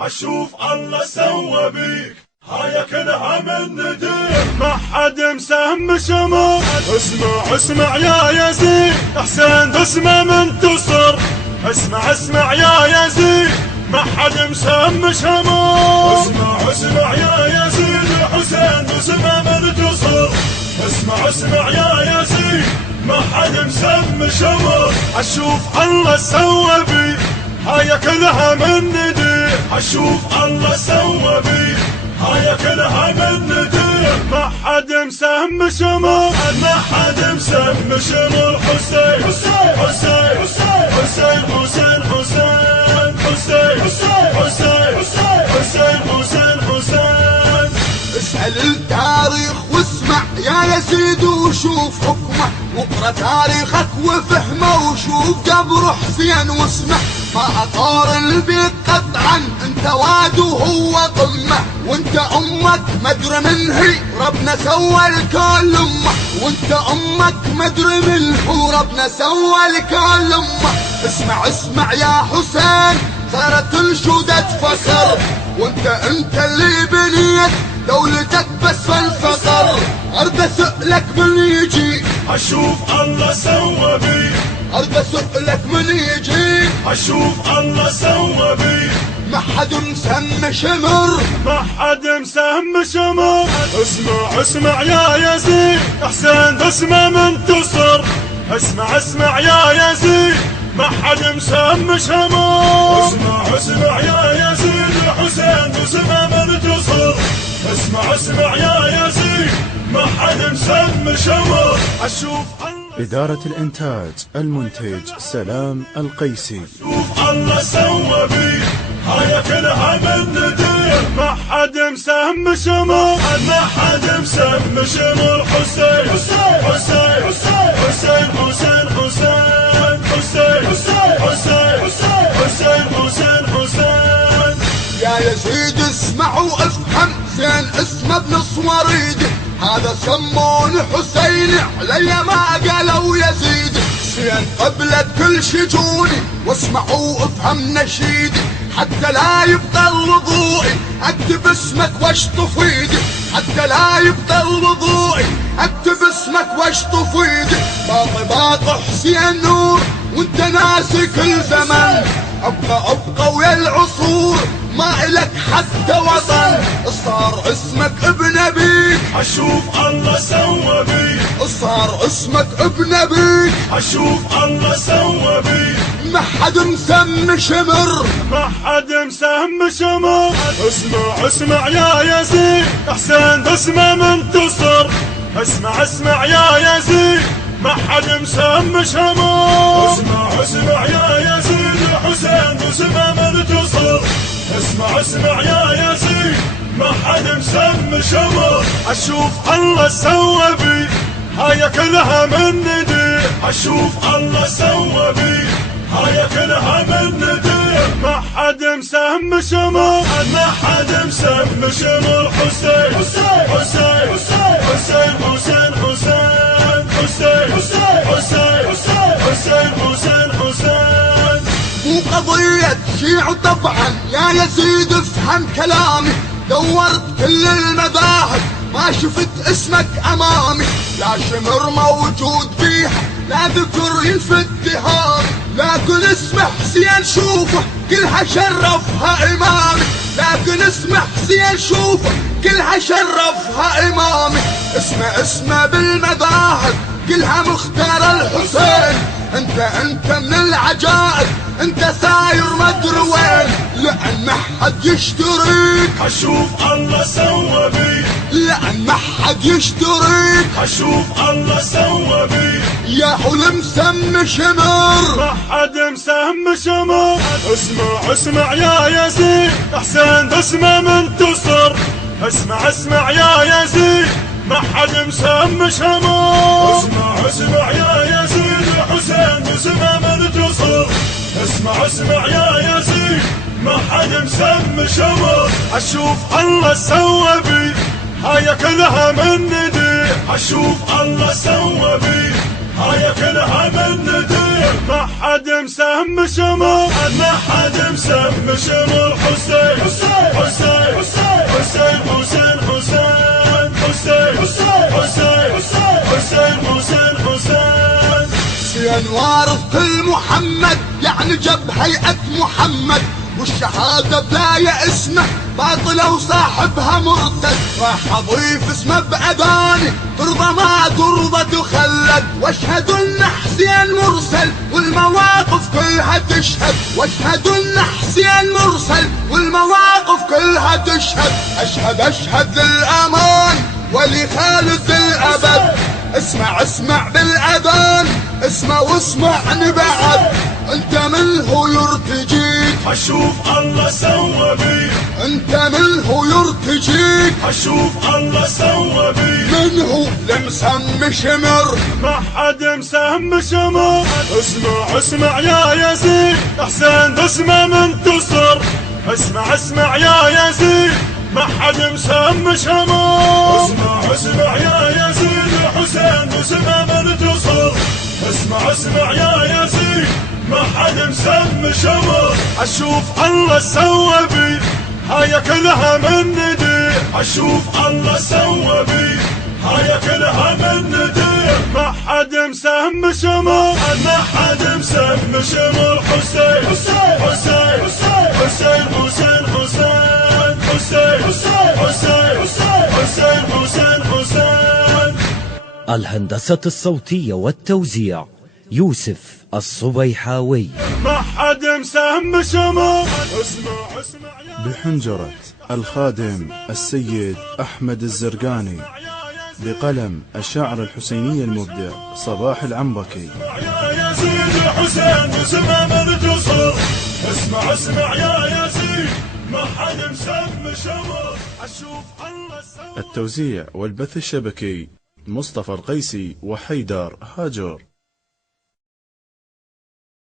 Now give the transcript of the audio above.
هشوف الله سوى بيك، هاي كلها من نديك، ما حد مسهم شمر. اسمع اسمع يا يزيد، حسين اسمه منتصر. اسمع اسمع يا يزيد، ما حد مسهم شمر. اسمع اسمع يا يزيد، حسين اسمه منتصر. اسمع اسمع يا يزيد، ما حد مسهم شمر. اشوف الله سوى بيك، هاي كلها من نديك. اشوف الله سوى بيك، هاي كلها من نديك، ما حد مسهم شمر. ما حد مسهم شمر. حسين حسين حسين حسين حسين حسين حسين حسين حسين حسين حسين. اسأل التاريخ واسمع يا يزيد وشوف حكمه، واقرا تاريخك وفهمه وشوف قبر حسين واسمع. ما اقارن بيك قطعا، انت واد وهو قمه، وانت امك مدري من هي، ربنا سوى الكل امه. وانت امك مدري من هو، ربنا سوى الكل امه. اسمع اسمع يا حسين، صارت الشودة فخر، وانت اللي بنيت دولتك بس فالفقر. ارد اسألك من يجي، اشوف الله سوى بيك. ارد اسألك من يجي، اشوف الله سوى بيك. ما حد مسهم شمر، ما حد مسهم شمر. اسمع اسمع يا يزيد، حسين اسمه منتصر. اسمع اسمع يا يزيد، ما حد مسهم شمر. اسمع اسمع يا يزيد، حسين اسمه منتصر. اسمع اسمع يا يزيد، ما حد مسهم شمر. اشوف إدارة الإنتاج المنتج سلام القيسي. شوف الله سوى بيك، هاي كلها من نديك، ما حد مسهم شمر. ما حد مسهم شمر. حسين حسين حسين حسين حسين حسين حسين حسين حسين حسين حسين. يا يزيد اسمع وافهم، زين اسمه ابن صوريد، هذا سمون حسين علي ما قالوا يزيد. زين قبلت كل شجوني، واسمعوا وافهم نشيدي، حتى لا يبطل وضوئي اكتب اسمك واشطف ايدي. حتى لا يبطل وضوئي اكتب اسمك واشطف ايدي. باقي باقي حسين نور، وانت ناسي كل زمن. ابقى ويا العصور، ما إلك حتى وطن، صار اسمك ابن ابيك. اشوف الله سوى بيك، صار اسمك ابن ابيك. اشوف الله سوى بيك. ما حد مسم شمر، ما حد مسهم شمر. اسمع اسمع يا يزيد، حسين اسمه منتصر. اسمع اسمع يا يزيد، ما حد مسهم شمر. اسمع اسمع يا يزيد، حسين اسمه منتصر. اسمع اسمع يا يزيد، ما حد مسهم شمر. اشوف الله سوى بيك، هاي كلها من نديك. اشوف الله سوى بيك، هاي كلها من نديك، ما حد مسهم شمر. ما حد مسهم شمر. حسين حسين حسين حسين حسين حسين حسين حسين حسين حسين حسين. مو قضية شيع طبعا يا يزيد افهم كلامي، دورت كل المذاهب ما شفت اسمك امامي. لا شمر موجود فيها، لا ذكر يلفت اتهامي، لكن اسم حسين شوفه كلها شرفها امامي. لكن اسم حسين شوفه كلها شرفها امامي. اسمه بالمذاهب كلها مختار الحسين. انت من العجائب، انت ساير مدري وين، لأن ما حد يشتريك. اشوف الله سوى بيك، لأن ما حد يشتريك. اشوف الله سوى بيك. يا حلم سم شمر، ما حد مسهم شمر. اسمع اسمع يا يزيد، حسين اسمه منتصر. اسمع اسمع يا يزيد، ما حد مسهم شمر. اسمع اسمع يا يزيد، حسين اسمه منتصر. اسمع اسمع يا يزيد، ما حد مسهم شمر. اشوف الله سوى بيك، هاي كلها من نديك. اشوف الله سوى بيك، هاي كلها من نديك. ما حد مسهم شمر، ما حد مسهم شمر. حسين حسين حسين حسين حسين حسين حسين حسين حسين حسين حسين. حسين وارث كل محمد، يعني جب هيئة محمد، والشهادة بلاية اسمه باطلة وصاحبها مرتد. راح اضيف اسمه بأذاني، ترضى ما ترضى تخلد. واشهد ان حسين مرسل والمواقف كلها تشهد. واشهد ان حسين مرسل والمواقف كلها تشهد. اشهد للأمان ولخالد الأبد. اسمع بالاذان، اسمع واسمعني بعد. انت من هو يرتجيك، حشوف الله سوى بيك. انت من هو يرتجيك، حشوف الله سوى بيك. من هو المسم شمر، ما حد مسهم شمر. اسمع يا يزيد، حسين اسمه منتصر. اسمع يا يزيد، ما حد مسهم شمر. اسمع يا يزيد، حسين اسمه منتصر. اسمع يا يزيد، ما حد مسهم شمر. اشوف الله سوى بي، هاي كلها من ندي. اشوف الله سوى بي، هاي كلها من ندي. ما حد مسهم شمر، ما حد مسهم شمر. حسين حسين حسين حسين حسين حسين حسين حسين حسين حسين. الهندسة الصوتية والتوزيع يوسف الصبيحاوي. ما حد مسهم شمر. اسمع بحنجرة الخادم السيد أحمد الزرقاني، بقلم الشاعر الحسيني المبدع صباح العنبكي. يا يزيد، حسين اسمه منتصر. اسمع يا يزيد، ما حد مسهم شمر. اشوف الله سوى. التوزيع والبث الشبكي مصطفى القيسي وحيدر هاجر.